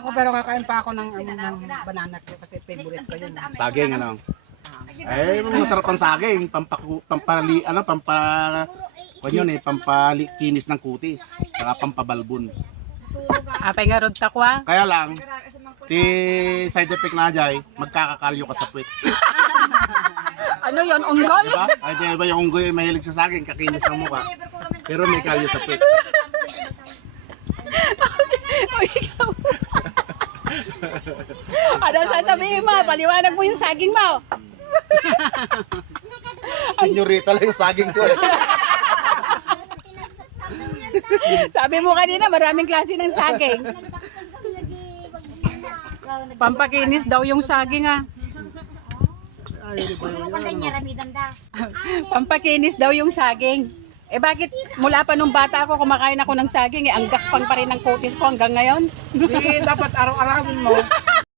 Ako pero kakain pa ako ng banana kasi favorite ko yun. Saging ano? Eh, masarap ang saging, pampalikinis ng kutis, saka pampabalbon. Apay nga rod takwa. Kaya lang, side effect na dyan, magkakakalyo ka sa puwet. Ano yon unggoy? Diba? Ay, diba yung unggoy ay mahilig sa saging, kakinis ang mukha. Pero may kalyo sa puwet. Ano sasabihin mo? Paliwanag mo yung saging mo. Senyorita lang yung saging ko eh. Sabi mo kanina, maraming klase ng saging. Pampakinis daw yung saging ah. Pampakinis daw yung saging. Eh bakit mula pa nung bata ako kumakain ako ng saging eh ang gaspang pa rin ng kutis ko hanggang ngayon? Dapat araw-arawin mo.